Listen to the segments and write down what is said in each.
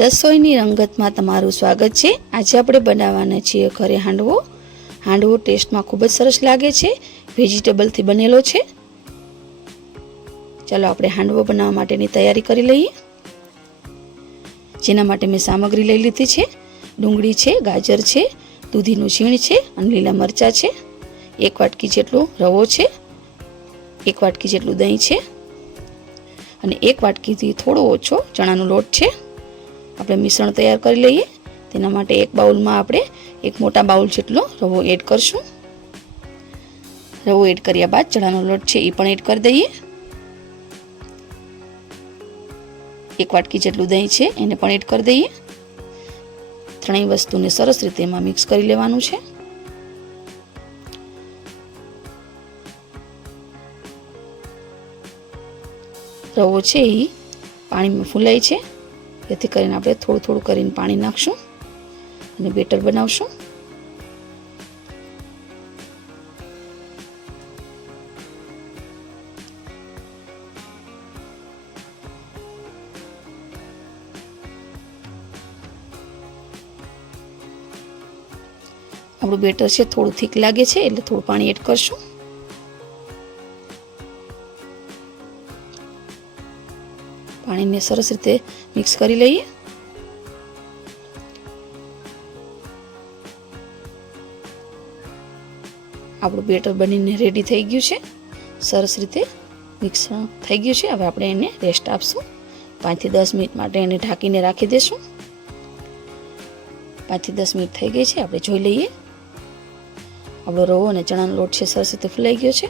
રસોઈની રંગતમાં તમારું સ્વાગત છે. આજે આપણે બનાવવાના છીએ ઘરે હાંડવો. હાંડવો ટેસ્ટમાં ખૂબ જ સરસ લાગે છે. વેજીટેબલથી બનેલો છે. ચાલો આપણે હાંડવો બનાવવા માટેની તૈયારી કરી લઈએ. જેના માટે મેં સામગ્રી લઈ લીધી છે. ડુંગળી છે, ગાજર છે, દૂધીનું છીણ છે અને લીલા મરચાં છે. એક વાટકી જેટલો રવો છે. એક વાટકી જેટલું દહીં છે. અને એક વાટકીથી થોડો ઓછો ચણાનો લોટ છે. આપણે મિશ્રણ તૈયાર કરી લઈએ. તેના માટે એક બાઉલમાં આપણે એક મોટા બાઉલ જેટલો રવો એડ કરશું. રવો એડ કર્યા બાદ ચણાનો લોટ છે એ પણ એડ કરી દઈએ. એક વાટકી જેટલું દહીં છે એને પણ એડ કરી દઈએ. ત્રણેય વસ્તુને સરસ રીતે એમાં મિક્સ કરી લેવાનું છે. રવો છે એ પાણીમાં ફૂલાય છે. જેથી કરીને આપણે થોડું થોડું કરીને પાણી નાખશું અને બેટર બનાવશું. આપણું બેટર છે, થોડું થીક લાગે છે, એટલે થોડું પાણી એડ કરશું. પાણીને સરસ રીતે મિક્સ કરી લઈએ. આપણું બેટર બનીને રેડી થઈ ગયું છે. સરસ રીતે મિક્સ થઈ ગયું છે. હવે આપણે એને રેસ્ટ આપશું. પાંચથી દસ મિનિટ માટે એને ઢાંકીને રાખી દઈશું પાંચથી દસ મિનિટ થઈ ગઈ છે. આપણે જોઈ લઈએ. આપણો રવો અને ચણાનો લોટ છે, સરસ રીતે ફૂલાઈ ગયો છે.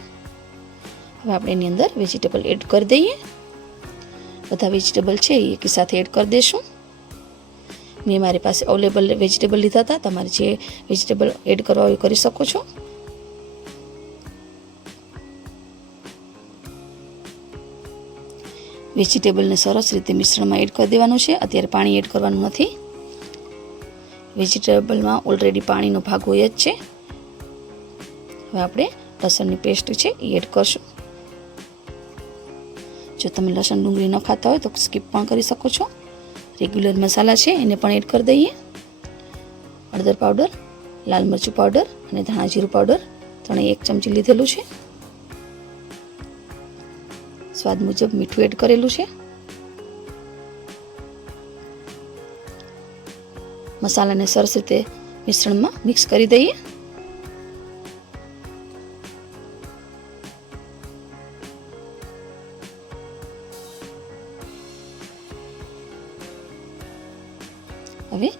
હવે આપણે એની અંદર વેજીટેબલ એડ કરી દઈએ. બધા વેજીટેબલ છે, એ એક સાથે એડ કરી દઈશું મેં મારી પાસે અવેલેબલ વેજીટેબલ લીધા હતા, તમારે જે વેજીટેબલ એડ કરવા હોય કરી શકો છો. વેજીટેબલને સરસ રીતે મિશ્રણમાં એડ કરી દેવાનું છે, અત્યારે પાણી એડ કરવાનું નથી. વેજીટેબલમાં ઓલરેડી પાણીનો ભાગ હોય જ છે. હવે આપણે લસણની પેસ્ટ છે, એ એડ કરશું. જો તમે લસણ, ડુંગળી ન ખાતા હોય તો સ્કીપ પણ કરી શકો છો. રેગ્યુલર મસાલા છે, એને પણ એડ કરી દઈએ. હળદર પાવડર લાલ મરચું પાવડર અને ધાણા જીરું પાવડર ત્રણેય એક ચમચી લીધેલું છે. સ્વાદ મુજબ મીઠું એડ કરેલું છે. મસાલાને સરસ રીતે મિશ્રણમાં મિક્સ કરી દઈએ. હવે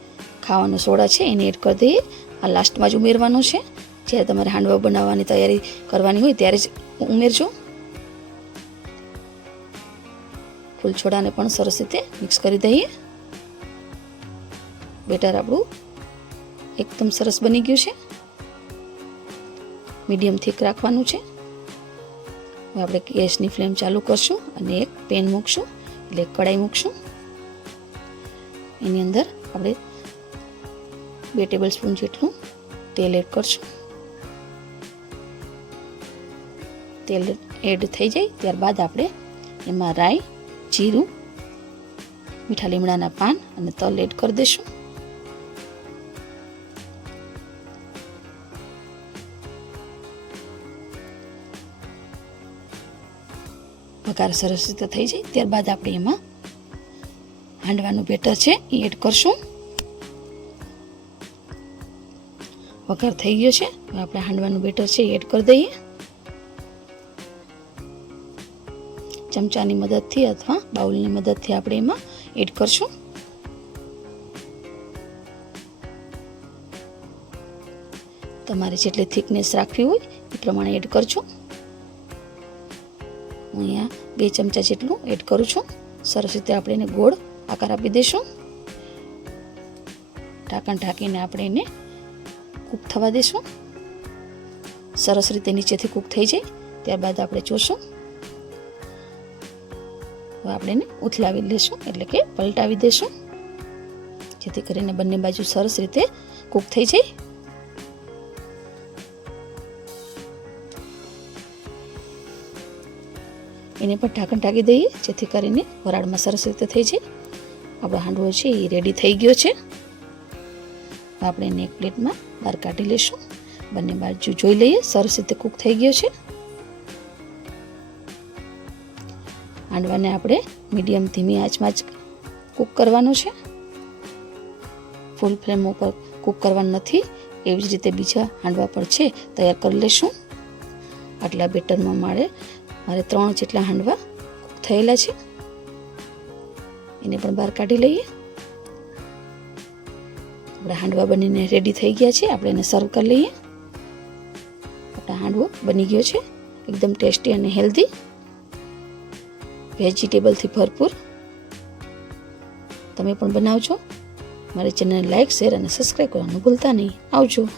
ખાવાનો સોડા છે, એને એડ કરી દઈએ. આ લાસ્ટમાં જ ઉમેરવાનું છે. જ્યારે તમારે હાંડવા બનાવવાની તૈયારી કરવાની હોય ત્યારે જ ઉમેરજો. ફૂલ છોડાને પણ સરસ રીતે મિક્સ કરી દઈએ. બેટર આપણું એકદમ સરસ બની ગયું છે. મીડિયમ થીક રાખવાનું છે. હવે આપણે ગેસની ફ્લેમ ચાલુ કરશું અને એક પેન મૂકશું, એટલે કડાઈ મૂકશું. એની અંદર આપણે બે ટેબલ સ્પૂન જેટલું તેલ એડ કરશું. તેલ એડ થઈ જાય ત્યારબાદ આપણે એમાં રાઈ, જીરું, મીઠા લીમડાના પાન અને તલ એડ કરી દઈશું. વઘાર સરસ રીતે થઈ જાય ત્યારબાદ આપણે એમાં હાંડવાનું બેટર છે એ એડ કરશું. વઘાર થઈ ગયો છે. હવે આપણે હાંડવાનું બેટર છે એડ કરી દઈએ. ચમચાની મદદથી અથવા બાઉલની મદદથી આપણે એમાં એડ કરશું. તમારે જેટલી થિકનેસ રાખવી હોય એ પ્રમાણે એડ કરજો. હું અહીંયા બે ચમચા જેટલું એડ કરું છું. સરસ રીતે આપણે એને ગોળ આકાર આપી દઈશું. ઢાંકણ ઢાંકીને આપણે એને કૂક થવા દેશું. સરસ રીતે નીચેથી કૂક થઈ જાય. ત્યારબાદ આપણે જોશું આપણે એને ઉથલાવી લઈશું એટલે કે પલટાવી દઈશું જેથી કરીને બંને બાજુ સરસ રીતે કૂક થઈ જાય. એને પણ ઢાંકણ ઢાંકી દઈએ, જેથી કરીને વરાળમાં સરસ રીતે થઈ જાય. આપણો હાંડવો છે એ રેડી થઈ ગયો છે. આપણે એને એક પ્લેટમાં બહાર કાઢી લઈશું. બંને બાજુ જોઈ લઈએ, સરસ રીતે કૂક થઈ ગયો છે. હાંડવાને આપણે મીડિયમ ધીમી આંચમાં જ કૂક કરવાનો છે. ફૂલ ફ્લેમ ઉપર કૂક કરવાનું નથી. એવી જ રીતે બીજા હાંડવા પણ છે, તૈયાર કરી લઈશું. આટલા બેટરમાં મારે મારે ત્રણ જેટલા હાંડવા કૂક થયેલા છે. એને પણ બહાર કાઢી લઈએ. આપણા હાંડવા બનીને રેડી થઈ ગયા છે. આપણે એને સર્વ કરી લઈએ. આપણા હાંડવો બની ગયો છે. એકદમ ટેસ્ટી અને હેલ્ધી વેજીટેબલથી ભરપૂર. તમે પણ બનાવજો. મારી ચેનલને લાઇક શેર અને સબસ્ક્રાઈબ કરવાનું ભૂલતા નહીં. આવજો.